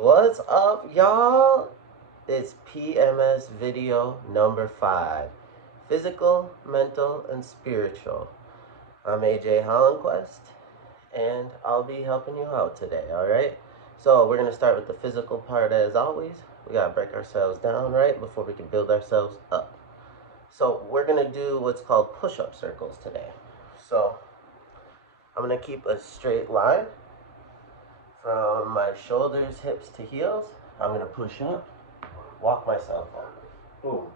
What's up, y'all? It's PMS video number 5. Physical, mental, and spiritual. I'm AJ Hollandquest, and I'll be helping you out today, alright? So we're going to start with the physical part as always. We got to break ourselves down, right, before we can build ourselves up. So we're going to do what's called push-up circles today. So I'm going to keep a straight line from my shoulders, hips to heels. I'm going to push up, walk myself up. Boom.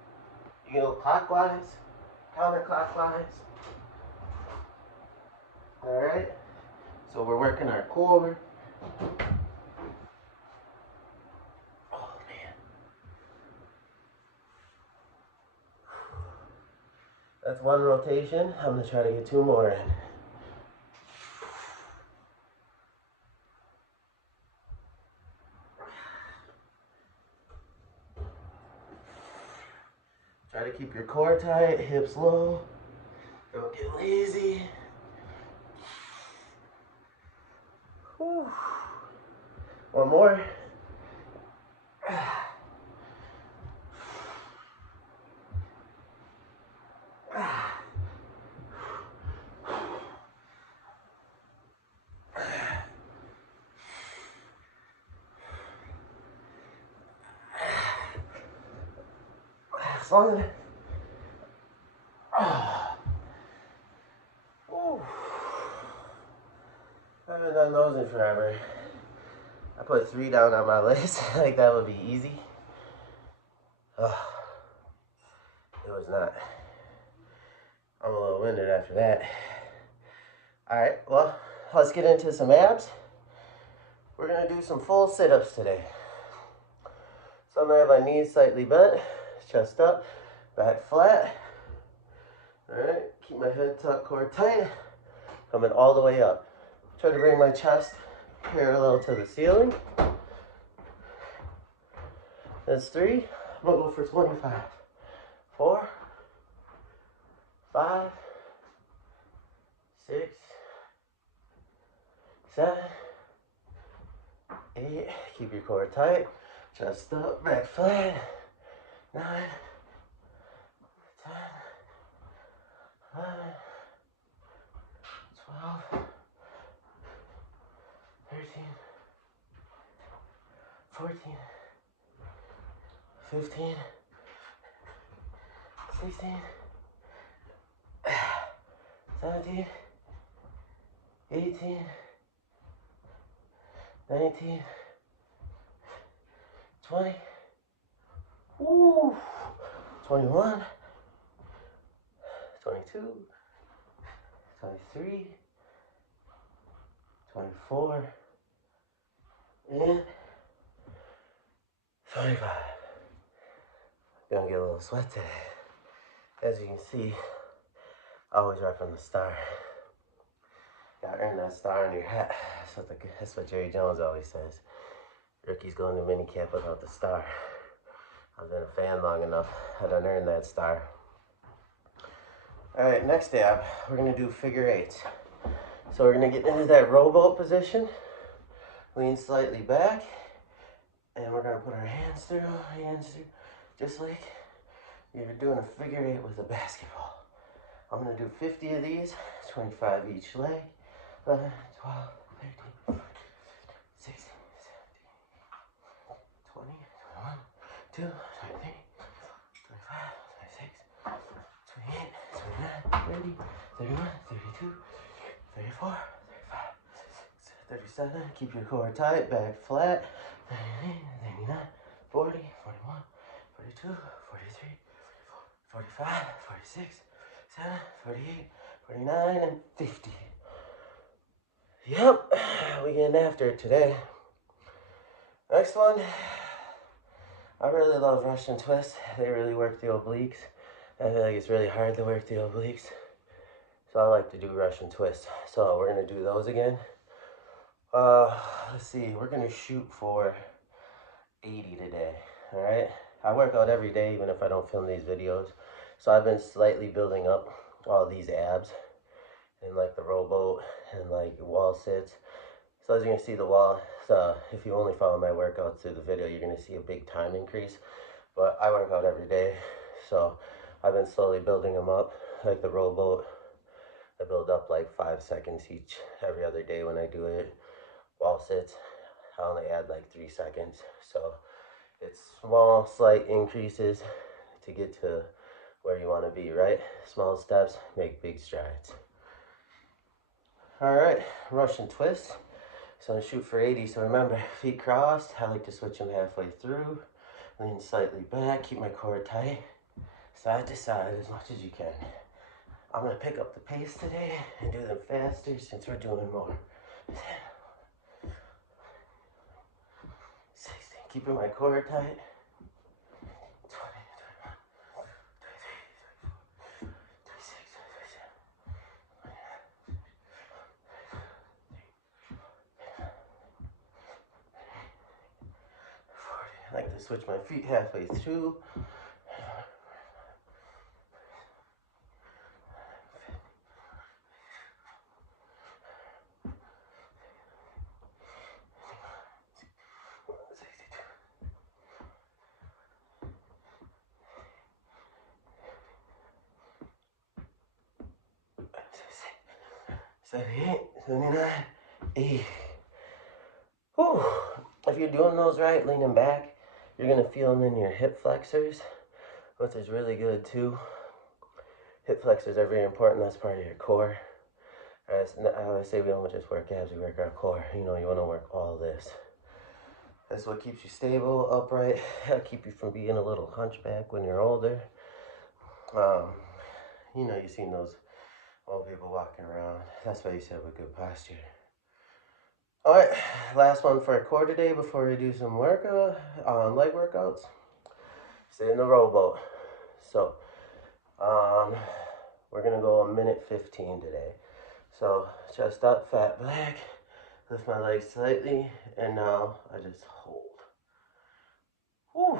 You go clockwise, counterclockwise. Alright? So we're working our core. Oh man. That's one rotation. I'm going to try to get 2 more in. Try to keep your core tight, hips low. Don't get lazy. Whew. One more. As long as I haven't done those in forever. I put 3 down on my list. Like that would be easy. It was not. I'm a little winded after that. Alright, well, let's get into some abs. We're going to do some full sit-ups today. So I'm going to have my knees slightly bent, chest up, back flat. Alright, keep my head tucked, core tight. Coming all the way up. Try to bring my chest parallel to the ceiling. That's 3. I'm going to go for 25. 4, 5, 6, 7, 8. Keep your core tight. Chest up, back flat. 9, 10, 11, 12, 13, 14, 15, 16, 17, 18, 19, 20, woo, 21, 22, 23, 24, and 25. Gonna get a little sweat today. As you can see, always right from the start. Gotta earn that star on your hat. That's what Jerry Jones always says. Rookies going to minicamp without the star. I've been a fan long enough. I done earned that star. Alright, next ab, we're gonna do figure 8s. So we're gonna get into that rowboat position. Lean slightly back. And we're gonna put our hands through, just like you're doing a figure 8 with a basketball. I'm gonna do 50 of these, 25 each leg. 11, 12, 13, 16, 17, 20, 21, 2, 23, 25, 26, 28, 29, 30, 31, 32, 34, 35, 37. Keep your core tight, back flat. 38, 39, 40, 41, 42, 43, 45, 46, 7, 48, 49, and 50. Yep, we getting after it today. Next one, I really love Russian twists. They really work the obliques. I feel like it's really hard to work the obliques. So I like to do Russian twists. So we're gonna do those again. Let's see, we're gonna shoot for 80 today, all right? I work out every day, even if I don't film these videos. So I've been slightly building up all these abs and like the rowboat and like wall sits. So as you can see, the wall So if you only follow my workouts through the video, you're gonna see a big time increase. But I work out every day, so I've been slowly building them up. Like the rowboat, I build up like 5 seconds each every other day when I do it. Wall sits, I only add like 3 seconds. So it's small, slight increases to get to where you want to be, right? Small steps make big strides. All right, Russian twist. So I shoot for 80. So remember, feet crossed. I like to switch them halfway through. Lean slightly back, keep my core tight. Side to side as much as you can. I'm gonna pick up the pace today and do them faster since we're doing more. 10, 16, keeping my core tight. 20, 21, 23, 26, 40. I like to switch my feet halfway through. Whew. If you're doing those right, leaning back, you're gonna feel them in your hip flexors, which is really good too. Hip flexors are very important. That's part of your core. I always say we don't just work abs, we work our core. You know, you want to work all this. That's what keeps you stable, upright. That'll keep you from being a little hunchback when you're older. You know, you've seen those old people walking around. That's why you said with good posture. All right, last one for our core today before we do some leg workouts. Stay in the rowboat. So, we're gonna go a minute 15 today. So chest up, fat back, lift my legs slightly, and now I just hold. Whew.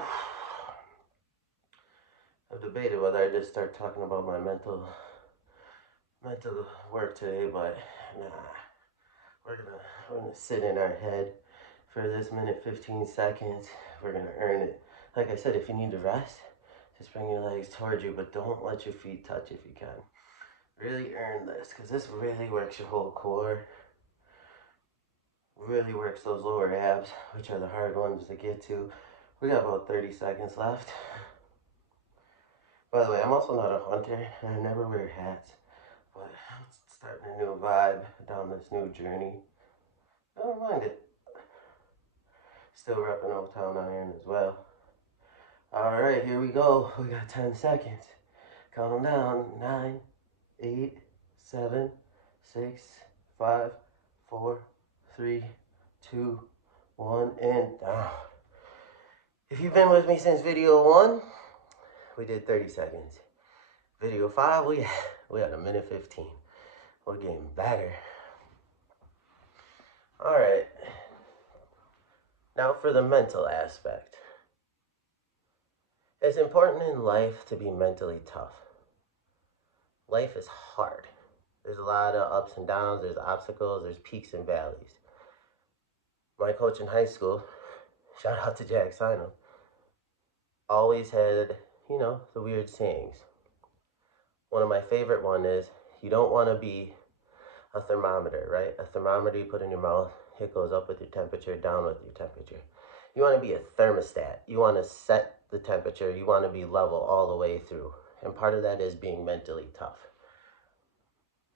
I've debated whether I just start talking about my mental work today, but nah. We're gonna sit in our head for this minute 15 seconds. We're gonna earn it. Like I said, if you need to rest, just bring your legs towards you, but don't let your feet touch if you can. Really earn this, because this really works your whole core. Really works those lower abs, which are the hard ones to get to. We got about 30 seconds left. By the way, I'm also not a hunter, and I never wear hats, but I'm starting a new vibe down this new journey. I don't mind it. Still repping Old Town Iron as well. All right, here we go. We got 10 seconds. Count them down. 9, 8, 7, 6, 5, 4, 3, 2, 1, and down. If you've been with me since video 1, we did 30 seconds. Video 5, we had a minute 15. We're getting better. All right. Now for the mental aspect. It's important in life to be mentally tough. Life is hard. There's a lot of ups and downs, there's obstacles, there's peaks and valleys. My coach in high school, shout out to Jack Sino, always had, you know, the weird sayings. One of my favorite one is, you don't want to be a thermometer, right? A thermometer you put in your mouth, it goes up with your temperature, down with your temperature. You want to be a thermostat. You want to set the temperature. You want to be level all the way through. And part of that is being mentally tough.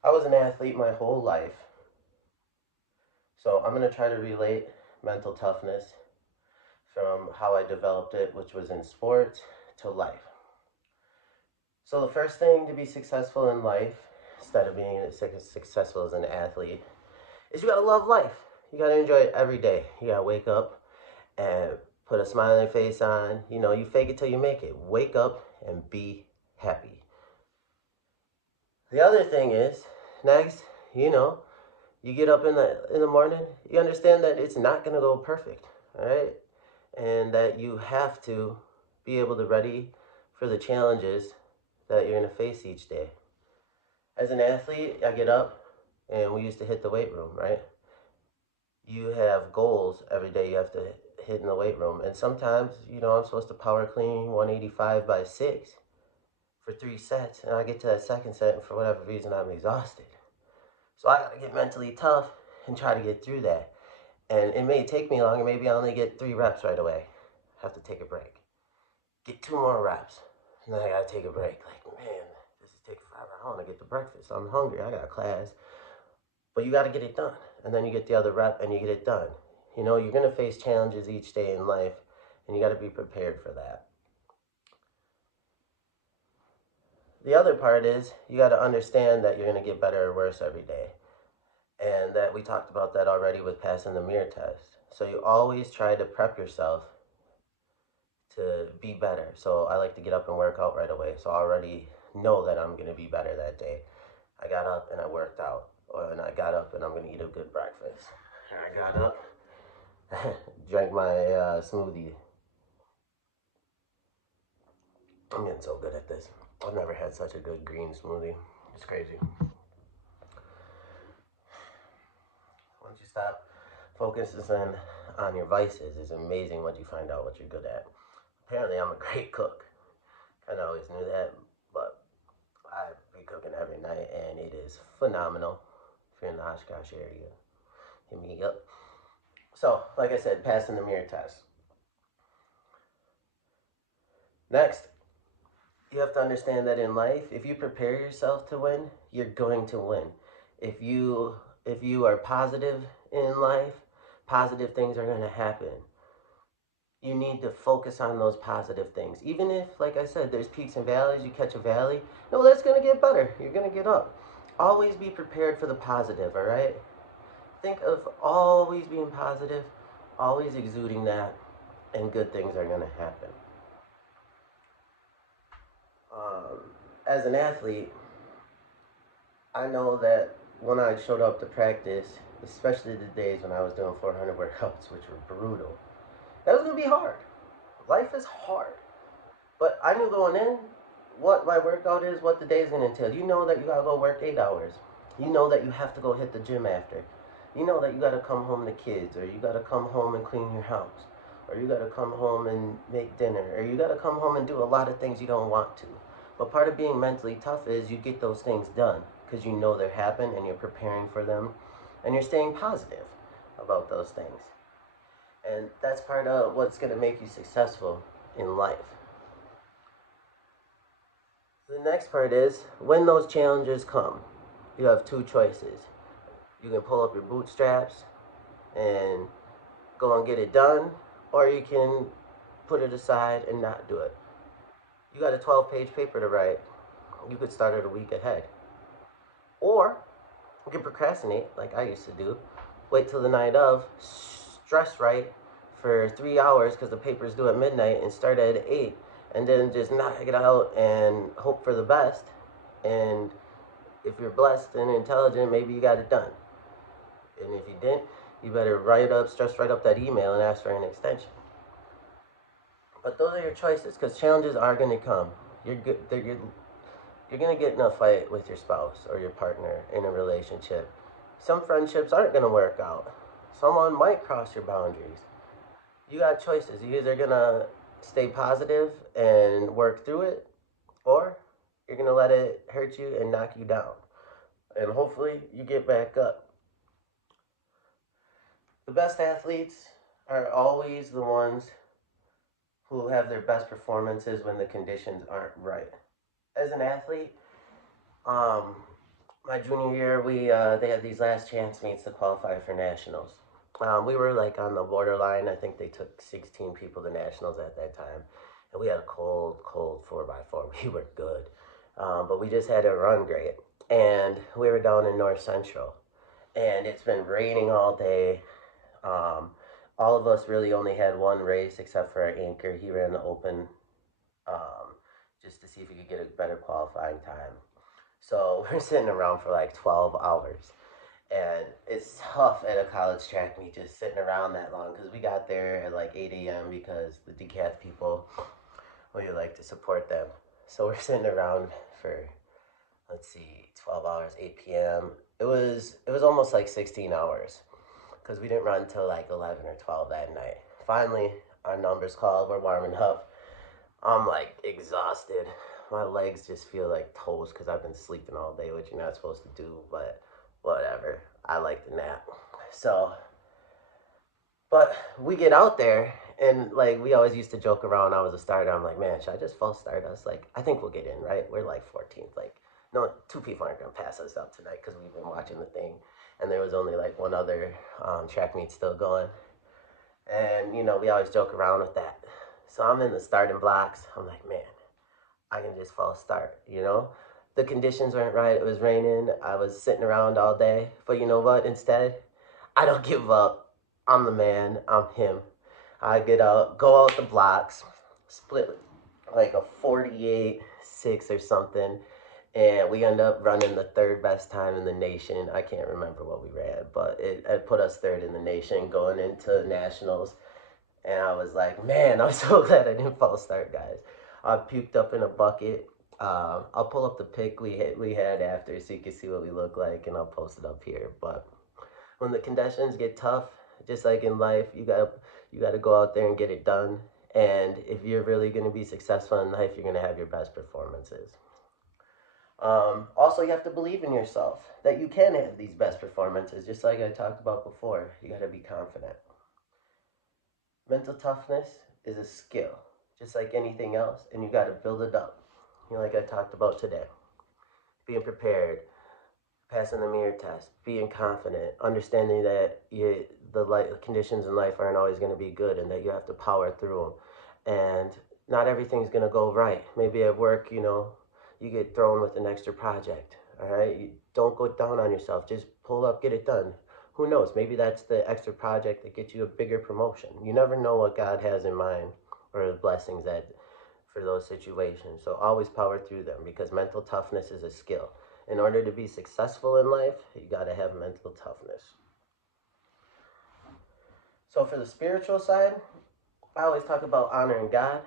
I was an athlete my whole life. So I'm going to try to relate mental toughness from how I developed it, which was in sports, to life. So the first thing to be successful in life, instead of being successful as an athlete, is you got to love life. You got to enjoy it every day. You got to wake up and put a smiling face on. You know, you fake it till you make it. Wake up and be happy. The other thing is, next, you know, you get up in the morning, you understand that it's not going to go perfect, all right? And that you have to be able to ready for the challenges that you're going to face each day. As an athlete, I get up and we used to hit the weight room, right? you have goals every day you have to hit in the weight room. And sometimes, I'm supposed to power clean 185 by 6 for 3 sets, and I get to that second set, and for whatever reason, I'm exhausted. So I gotta get mentally tough and try to get through that. And it may take me longer. Maybe I only get 3 reps right away. Have to take a break. Get 2 more reps. And then I gotta take a break. Like, man, this is taking forever. I wanna get to breakfast. I'm hungry. I got class. But you gotta get it done. And then you get the other rep and you get it done. You're gonna face challenges each day in life, and you gotta be prepared for that. The other part is you gotta understand that you're gonna get better or worse every day. And that we talked about that already with passing the mirror test. So you always try to prep yourself to be better. So I like to get up and work out right away. So I already know that I'm going to be better that day. I got up and I worked out. And I got up and I'm going to eat a good breakfast. And I got up, drank my smoothie. I'm getting so good at this. I've never had such a good green smoothie. It's crazy. Once you stop focusing on your vices, it's amazing once you find out what you're good at. Apparently, I'm a great cook. I always knew that, but I be cooking every night, and it is phenomenal. If you're in the Oshkosh area, hit me up. So, like I said, passing the mirror test. Next, you have to understand that in life, if you prepare yourself to win, you're going to win. If you are positive in life, positive things are going to happen. You need to focus on those positive things. Even if, like I said, there's peaks and valleys, you catch a valley, no, that's going to get better. You're going to get up. Always be prepared for the positive, all right? Think of always being positive, always exuding that, and good things are going to happen. As an athlete, I know that when I showed up to practice, especially the days when I was doing 400 workouts, which were brutal, that was going to be hard. Life is hard. But I knew going in what my workout is, what the day is going to entail. You know that you got to go work 8 hours. You know that you have to go hit the gym after. You know that you got to come home to kids, or you got to come home and clean your house, or you got to come home and make dinner, or you got to come home and do a lot of things you don't want to. But part of being mentally tough is you get those things done because you know they're happening and you're preparing for them and you're staying positive about those things. And that's part of what's going to make you successful in life. The next part is when those challenges come, you have 2 choices. You can pull up your bootstraps and go and get it done, or you can put it aside and not do it. You got a 12-page paper to write. You could start it a week ahead. Or you can procrastinate, like I used to do. Wait till the night of, stress write for 3 hours because the paper's due at midnight, and start at 8. And then just knock it out and hope for the best. And if you're blessed and intelligent, maybe you got it done. And if you didn't, you better stress write up that email and ask for an extension. But those are your choices, because challenges are going to come. You're going to get in a fight with your spouse or your partner in a relationship. Some friendships aren't going to work out. Someone might cross your boundaries. You got choices. You're either going to stay positive and work through it, or you're going to let it hurt you and knock you down. And hopefully you get back up. The best athletes are always the ones who have their best performances when the conditions aren't right. As an athlete, my junior year, they had these last chance meets to qualify for nationals. We were like on the borderline. I think they took 16 people to nationals at that time, and we had a cold 4x4. We were good, but we just had to run great. And we were down in North Central, and it's been raining all day. All of us really only had one race except for our anchor. He ran the open just to see if he could get a better qualifying time. So we're sitting around for like 12 hours. And it's tough at a college track meet just sitting around that long, because we got there at like 8 a.m. because the decathlon people, we like to support them. So we're sitting around for, 12 hours, 8 p.m. It was almost like 16 hours. because we didn't run till like 11 or 12 that night. Finally, our numbers called. We're warming up. I'm like exhausted. My legs just feel like toast because I've been sleeping all day, which you're not supposed to do, but whatever. I like the nap. So, but we get out there, and like we always used to joke around. I was a starter. I'm like, man, should I just false start us? Like, I think we'll get in, right? We're like 14th. Like, no, two people aren't gonna pass us up tonight because we've been watching the thing, and there was only like one other track meet still going, and we always joke around with that. So I'm in the starting blocks. I'm like, man, I can just false start. The conditions weren't right. It was raining. I was sitting around all day. But you know what? Instead, I don't give up. I'm the man. I'm him. I get out, go out the blocks, split like a 48-6 or something. And we end up running the third best time in the nation. I can't remember what we ran, but it put us third in the nation going into nationals. And I was like, man, I'm so glad I didn't false start, guys. I puked up in a bucket. I'll pull up the pic we had after so you can see what we look like, and I'll post it up here. But when the conditions get tough, just like in life, you gotta go out there and get it done. And if you're really gonna be successful in life, you're gonna have your best performances. Also, you have to believe in yourself that you can have these best performances, just like I talked about before. You gotta be confident. Mental toughness is a skill, just like anything else, and you gotta build it up. Like I talked about today. Being prepared, passing the mirror test, being confident, understanding that the conditions in life aren't always going to be good and that you have to power through them. And not everything's going to go right. Maybe at work, you get thrown with an extra project. All right. Don't go down on yourself. Just pull up, get it done. Who knows? Maybe that's the extra project that gets you a bigger promotion. You never know what God has in mind or his blessings that for those situations. So always power through them because mental toughness is a skill. In order to be successful in life, you got to have mental toughness. So for the spiritual side, I always talk about honoring God,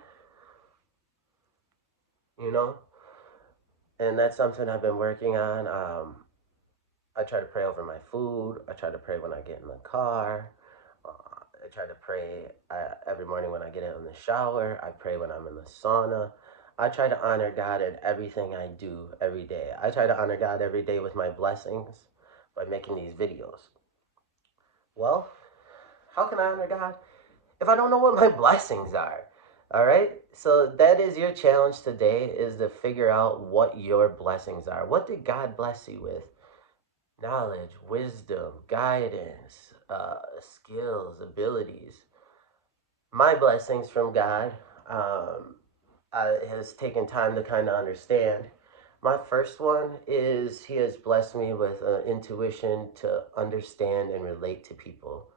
you know, and that's something I've been working on. I try to pray over my food. I try to pray when I get in the car. I try to pray every morning when I get in the shower. I pray when I'm in the sauna. I try to honor God in everything I do every day. I try to honor God every day with my blessings by making these videos. Well, how can I honor God if I don't know what my blessings are? All right? So that is your challenge today is to figure out what your blessings are. What did God bless you with? Knowledge, wisdom, guidance, skills, abilities. My blessings from God has taken time to kind of understand. My first one is He has blessed me with intuition to understand and relate to people.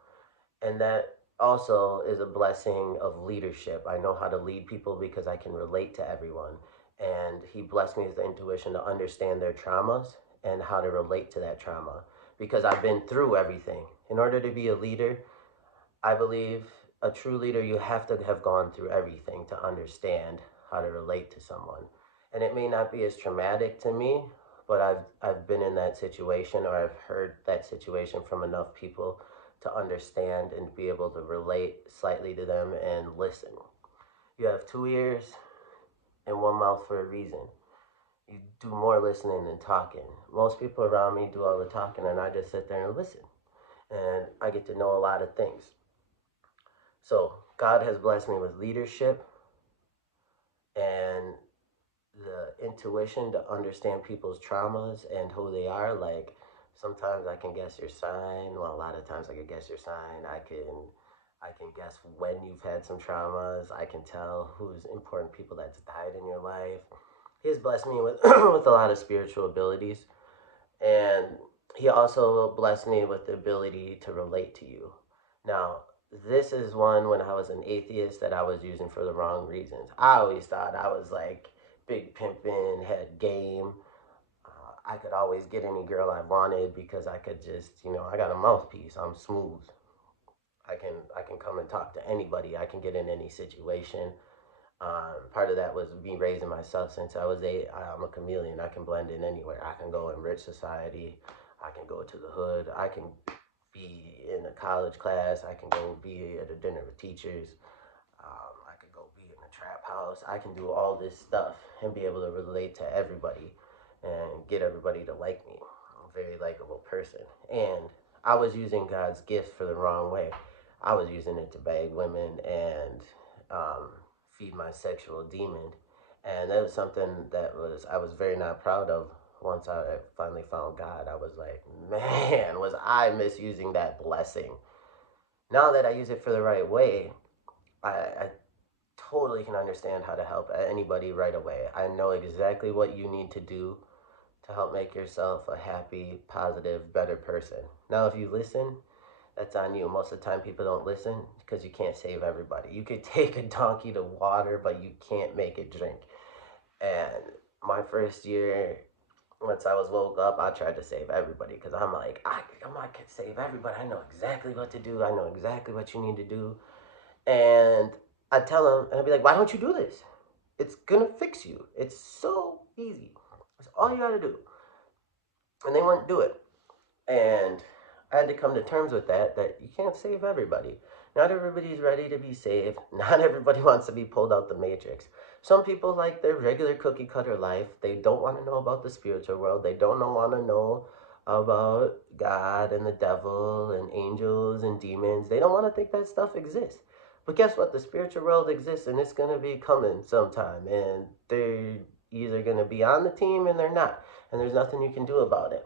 And that also is a blessing of leadership. I know how to lead people because I can relate to everyone. And He blessed me with the intuition to understand their traumas and how to relate to that trauma because I've been through everything. In order to be a leader, I believe a true leader, you have to have gone through everything to understand how to relate to someone. And it may not be as traumatic to me, but I've been in that situation or I've heard that situation from enough people to understand and be able to relate slightly to them and listen. You have 2 ears and one mouth for a reason. You do more listening than talking. Most people around me do all the talking and I just sit there and listen. And I get to know a lot of things. So God has blessed me with leadership and the intuition to understand people's traumas and who they are. Like sometimes I can guess your sign. Well, a lot of times I can guess your sign. I can guess when you've had some traumas. I can tell who's important people that's died in your life. He has blessed me with with a lot of spiritual abilities, and He also blessed me with the ability to relate to you. Now, this is one when I was an atheist that I was using for the wrong reasons. I always thought I was like big pimpin', had game. I could always get any girl I wanted because I could just, I got a mouthpiece. I'm smooth. I can come and talk to anybody. I can get in any situation. Part of that was me raising myself since I was 8. I'm a chameleon. I can blend in anywhere. I can go in rich society. I can go to the hood. I can be in a college class. I can go be at a dinner with teachers. I could go be in a trap house. I can do all this stuff and be able to relate to everybody and get everybody to like me. I'm a very likable person. And I was using God's gift for the wrong way. I was using it to beg women and um, feed my sexual demon. And that was something that I was very not proud of. Once I finally found God, I was like, man, was I misusing that blessing? Now that I use it for the right way, I totally can understand how to help anybody right away. I know exactly what you need to do to help make yourself a happy, positive, better person. Now, if you listen, that's on you. Most of the time, people don't listen because you can't save everybody. You could take a donkey to water, but you can't make it drink. And my first year, once I was woke up, I tried to save everybody because I'm like, I'm not gonna save everybody. I know exactly what to do. I know exactly what you need to do. And I'd tell them, and I'd be like, why don't you do this? It's gonna fix you. It's so easy. It's all you gotta do. And they wouldn't do it. And I had to come to terms with that you can't save everybody. Not everybody's ready to be saved. Not everybody wants to be pulled out the matrix. Some people like their regular cookie cutter life. They don't want to know about the spiritual world. They don't want to know about God and the devil and angels and demons. They don't want to think that stuff exists. But guess what? The spiritual world exists and it's going to be coming sometime. And they're either going to be on the team and they're not. And there's nothing you can do about it.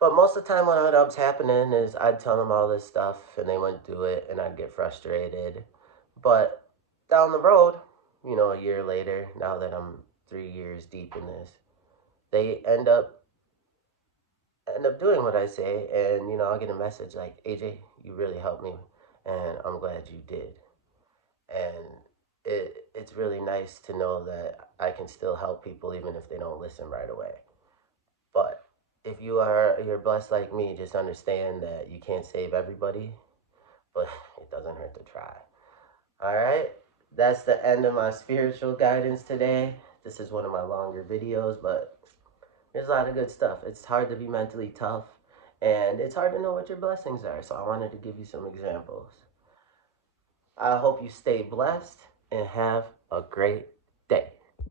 But most of the time, what ended up happening is I'd tell them all this stuff and they wouldn't do it, and I'd get frustrated. But down the road, a year later, now that I'm 3 years deep in this, they end up doing what I say, and I'll get a message like, AJ, you really helped me, and I'm glad you did. And it's really nice to know that I can still help people even if they don't listen right away. But if you're blessed like me, just understand that you can't save everybody, but it doesn't hurt to try. All right, that's the end of my spiritual guidance today. This is one of my longer videos, but there's a lot of good stuff. It's hard to be mentally tough, and it's hard to know what your blessings are. So I wanted to give you some examples. I hope you stay blessed and have a great day.